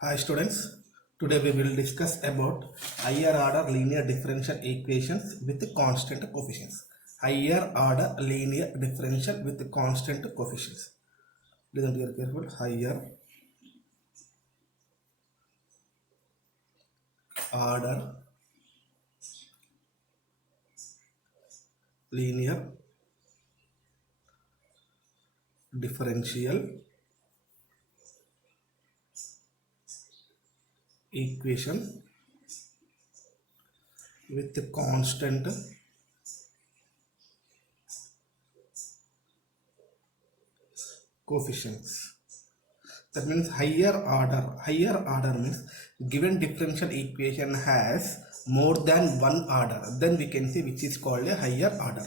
Hi students, today we will discuss about higher order linear differential equations with constant coefficients. Higher order linear differential with constant coefficients. Listen to your careful. Higher order linear differential equation with constant coefficients. That means higher order means given differential equation has more than one order, then we can say which is called a higher order.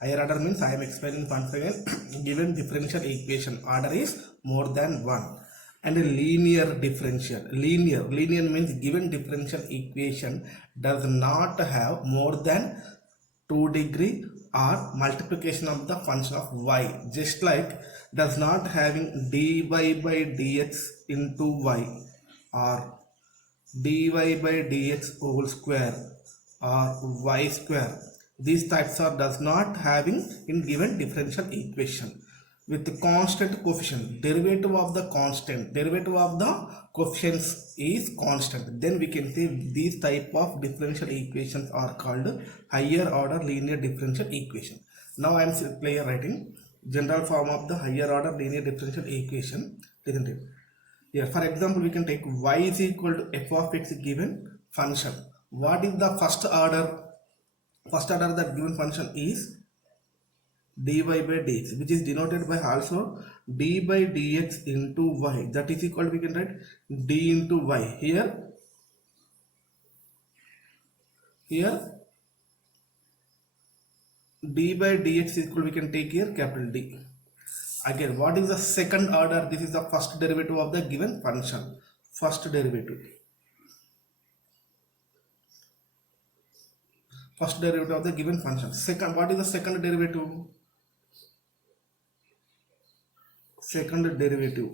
Higher order means I am explaining once again. Given differential equation order is more than one, and a linear differential. Linear means given differential equation does not have more than 2 degree or multiplication of the function of y, just like does not having dy by dx into y or dy by dx whole square or y square. These types are does not having in given differential equation with the constant coefficient. Derivative of the coefficients is constant, then we can say these type of differential equations are called higher order linear differential equation. Now I am simply writing general form of the higher order linear differential equation, isn't it? Here, for example, we can take y is equal to f of x given function. What is the first order? First order that given function is dy by dx, which is denoted by also d by dx into y. That is equal to, we can write d into y. Here d by dx is equal, we can take here capital D. Again, what is the second order? This is the first derivative of the given function. First derivative of the given function. Second, what is the second derivative? Second derivative.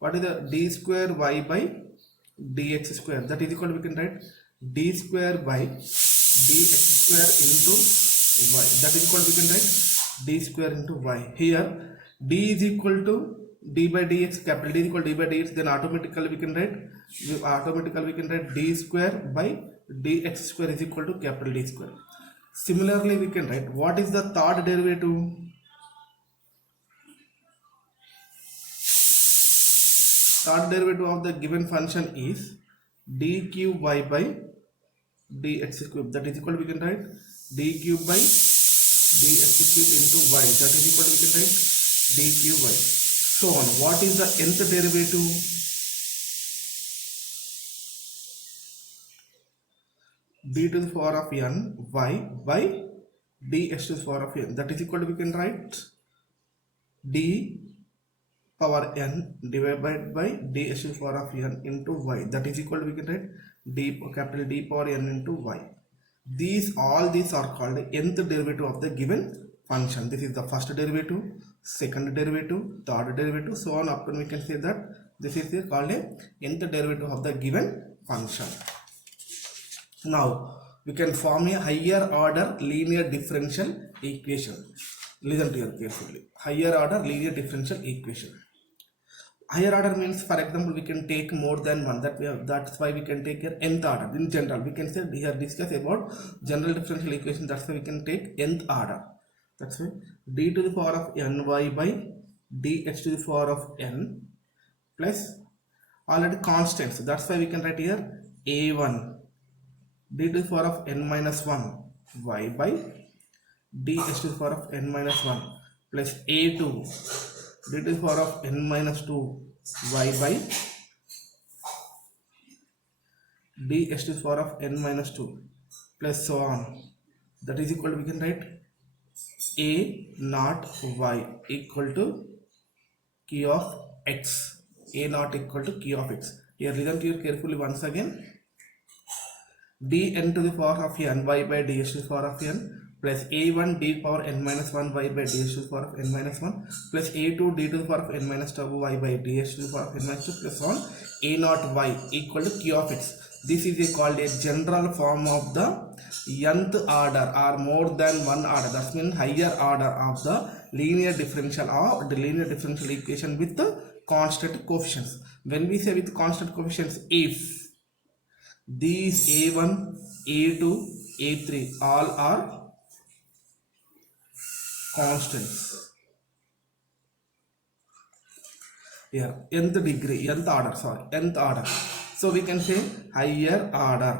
What is the d square y by dx square? That is equal to, we can write d square by dx square into y. That is equal to, we can write d square into y. Here d is equal to d by dx, capital D is equal to d by dx, then automatically we can write d square by dx square is equal to capital D square. Similarly, we can write what is the third derivative? Third derivative of the given function is d cube y by dx cube. That is equal to, we can write d cube by dx cube into y. That is equal to, we can write d cube y. So on. What is the nth derivative? D to the power of n y by dx to the power of n. That is equal to, we can write d power n divided by dx to the power of n into y. That is equal to, we can write d capital D power n into y. All these are called nth derivative of the given function. This is the first derivative, second derivative, third derivative, so on up to we can say that this is called a nth derivative of the given function. Now we can form a higher order linear differential equation. Listen to it carefully. Higher order linear differential equation. Higher order means, for example, we can take more than one. That's why we can take here nth order. In general, we can say here discuss about general differential equation. That's why we can take nth order. That's why d to the power of ny by dx to the power of n plus already constants. That's why we can write here a1 d to the power of n minus 1 y by dx to the power of n minus 1 plus a2 d to the power of n minus 2 y by dx to the power of n minus 2 plus so on. That is equal to, we can write a naught y equal to q of x. A naught equal to q of x. Here listen to you carefully once again. Dn to the power of n y by dx to the power of n plus a1 d power n minus 1 y by d h to the power of n minus 1 plus a2 d to the power of n minus 2 y by d h to the power of n minus 2 plus on a naught y equal to q of x. This is called a general form of the nth order or more than one order. That means higher order of the linear differential or the linear differential equation with the constant coefficients. When we say with constant coefficients, if these a1, a2, a3 all are constants, here nth degree, nth order, sorry, nth order, so we can say higher order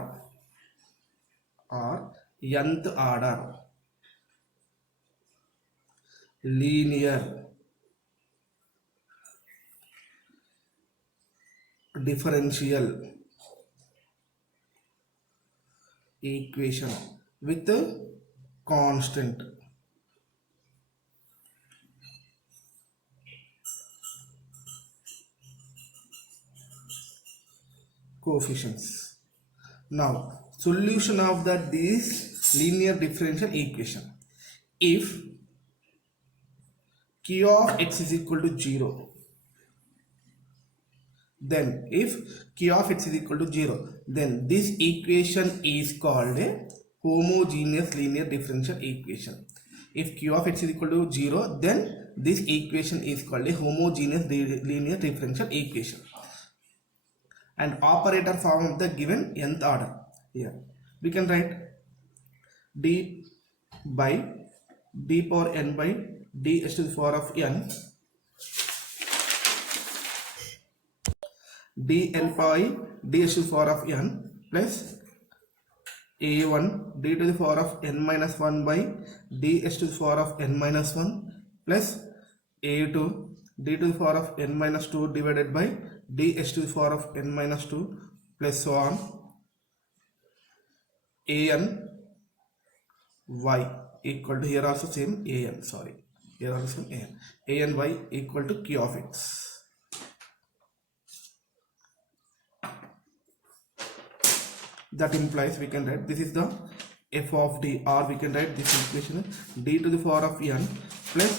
or nth order linear differential equation with a constant coefficients. Now solution of this linear differential equation. If q of x is equal to 0, then if q of x is equal to 0, then this equation is called a homogeneous linear differential equation. If q of x is equal to 0, then this equation is called a homogeneous linear differential equation. And operator form of the given nth order, here we can write d by d power n by d h to the power of n dl by d h to the power of n plus a1 d to the power of n minus 1 by d h to the power of n minus 1 plus a2 d to the power of n minus 2 divided by d h to the power of n minus 2 plus so on an y equal to, here also same an, sorry, here also an y equal to q of x. That implies we can write this is the f of d, or we can write this equation d to the power of n plus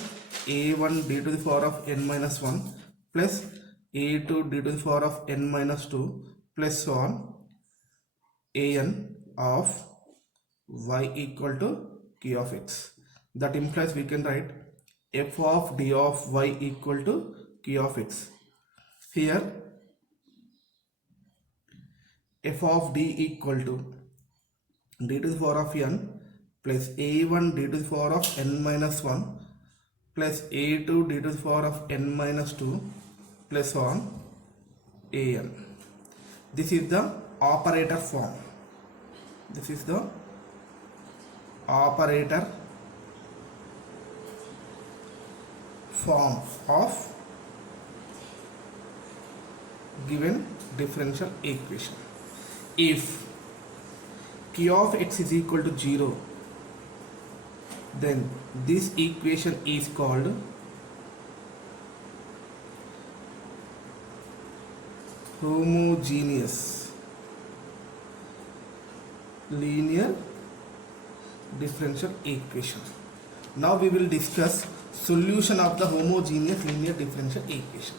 a1 d to the power of n minus 1 plus a2 d to the power of n minus 2 plus so on an of y equal to q of x. That implies we can write f of d of y equal to q of x. Here f of d equal to d to the power of n plus a1 d to the power of n minus 1 plus a2 d to the power of n minus 2 plus on an. This is the operator form. This is the operator form of given differential equation. If q of x is equal to 0, then this equation is called homogeneous linear differential equation. Now we will discuss solution of the homogeneous linear differential equation.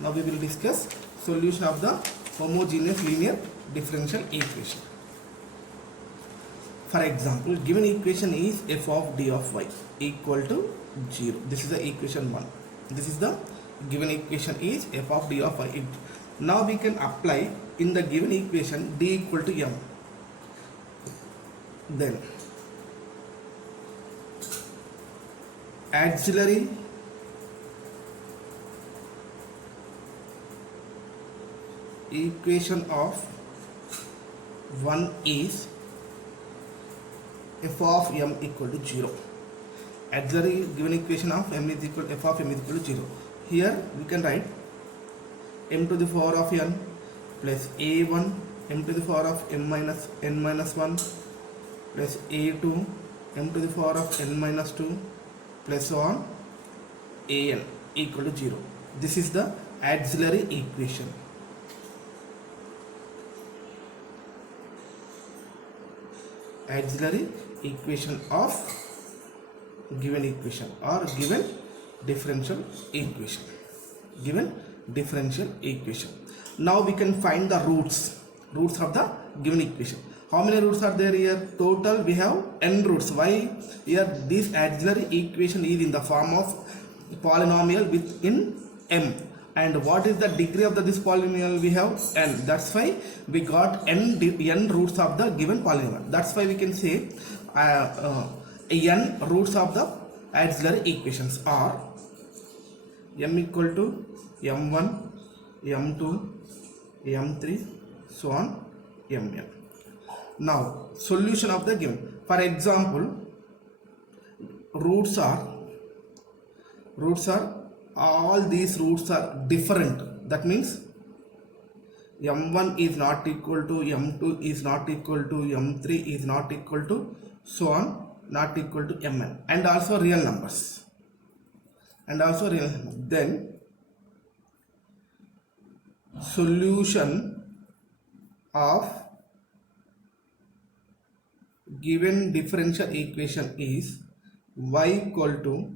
Now we will discuss solution of the homogeneous linear differential equation. For example, given equation is f of d of y equal to 0. This is the equation 1. This is the given equation is f of d of y. Now we can apply in the given equation d equal to m. Then auxiliary equation of 1 is f of m equal to 0. Auxiliary given equation of m is equal f of m is equal to 0. Here we can write m to the power of n plus a1 m to the power of m minus n minus 1 plus a2 m to the power of n minus 2 plus on an equal to 0. This is the auxiliary equation. Auxiliary equation of given equation or given differential equation. Given differential equation. Now we can find the roots of the given equation. How many roots are there here? Total we have n roots. Why? Here this auxiliary equation is in the form of polynomial within m. And what is the degree of this polynomial? We have n. That's why we got n roots of the given polynomial. That's why we can say n roots of the auxiliary equations are m equal to m1, m2, m3, so on mn. Now solution of the given. For example, roots are all these roots are different. That means m1 is not equal to m2 is not equal to m3 is not equal to so on not equal to mn, and also real numbers. Then solution of given differential equation is y equal to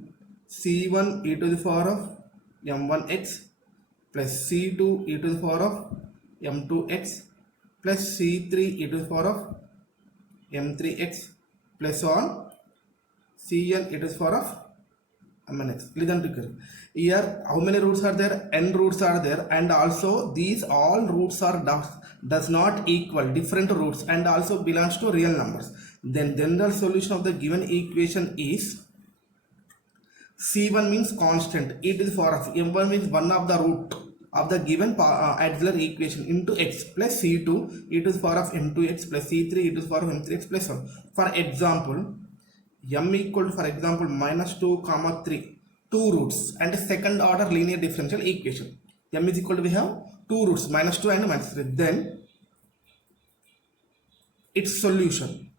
c1 e to the power of m1x plus c2 e to the power of m2x plus c3 e to the power of m3x plus so on cn e to the power of mnx. Listen to it. Here how many roots are there? N roots are there, and also these all roots are does not equal different roots and also belongs to real numbers. Then general solution of the given equation is c1 means constant, e to the power of m1 means one of the root of the given auxiliary equation into x plus c2 e to the power of m2x plus c3 e to the power of m3x plus 1. For example, m equal to, for example, minus 2 comma 3, two roots and a second order linear differential equation. M is equal to, we have two roots, minus 2 and minus 3. Then its solution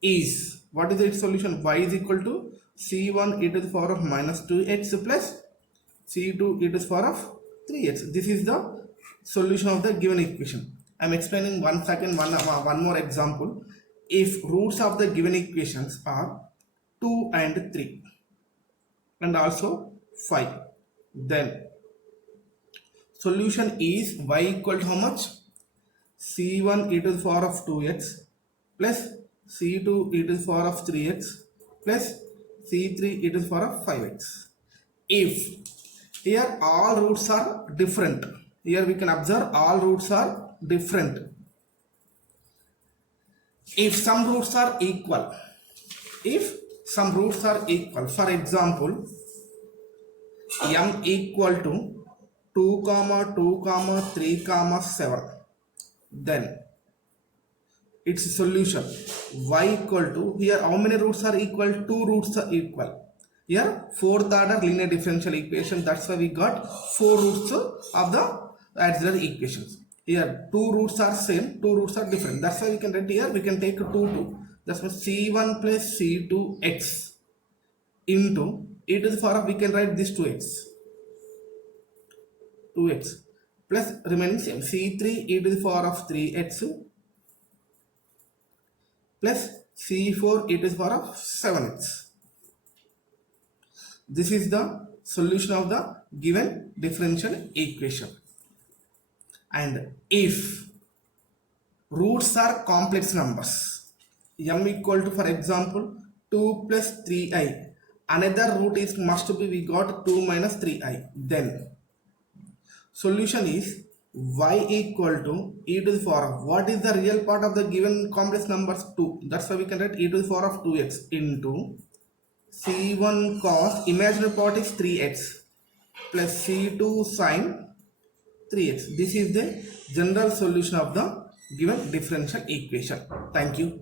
is, what is its solution? Y is equal to c1 e to the power of minus 2x plus c2 e to the power of 3x. This is the solution of the given equation. I am explaining one more example. If roots of the given equations are 2 and 3 and also 5, then solution is y equal to how much? c1 e to the power of 2x plus c2 e to the power of 3x plus c3 e to the power of 5x. If here all roots are different, here we can observe all roots are different. If some roots are equal, for example, m equal to 2 comma 2 comma 3 comma 7, then its solution y equal to, here how many roots are equal? Two roots are equal. Here fourth order linear differential equation. That's why we got four roots of the auxiliary equations. Here two roots are same, two roots are different. That's why we can write here, we can take 2. That's means c1 plus c2x into e to the power of, we can write this 2x plus remaining same, c3 e to the power of 3x plus c4 e to the power of 7x. This is the solution of the given differential equation. And if roots are complex numbers, m equal to, for example, 2 plus 3i, another root is must be, we got 2 minus 3i, then solution is y equal to e to the power of, what is the real part of the given complex numbers? 2. That's why we can write e to the power of 2x into c1 cos, imaginary part is 3x plus c2 sin 3x. This is the general solution of the given differential equation. Thank you.